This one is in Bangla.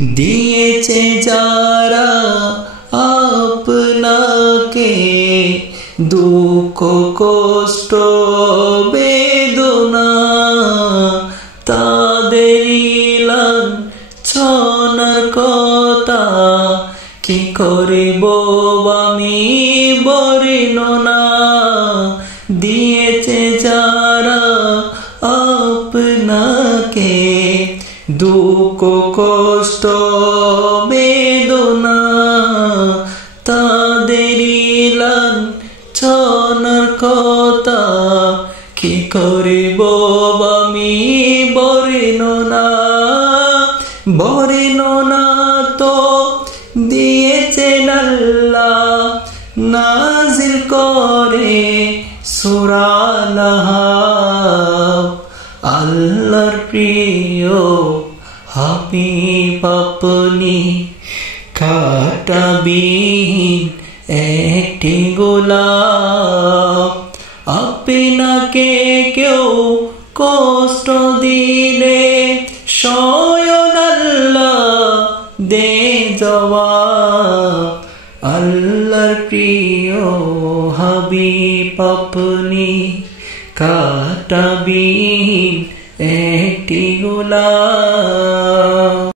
দিয়েছে যারা আপনাকে দুঃখ কষ্ট বেদনা, তাদেরই লাঞ্ছনার কথা কি করিব আমি বর্ণনা। দিয়েছে যারা আপনাকে দুঃখ কষ্ট বেদনা, তাদেরই লাঞ্ছনার কথা কি করিব আমি বর্ণনা। বর্ণনা তো দিয়েছেন আল্লাহ নাজিল করে সূরা লাহাব। আল্লাহর প্রিয় হাবিব আপনি, কাঁটাবিহীন একটি গোলাপ। আপনাকে কেউ কষ্ট দিলে স্বয়ং আল্লাহ দে জবাব। আল্লাহর প্রিয় হাবিব আপনি, কাঁটাবিহীন একটি গোলাপ।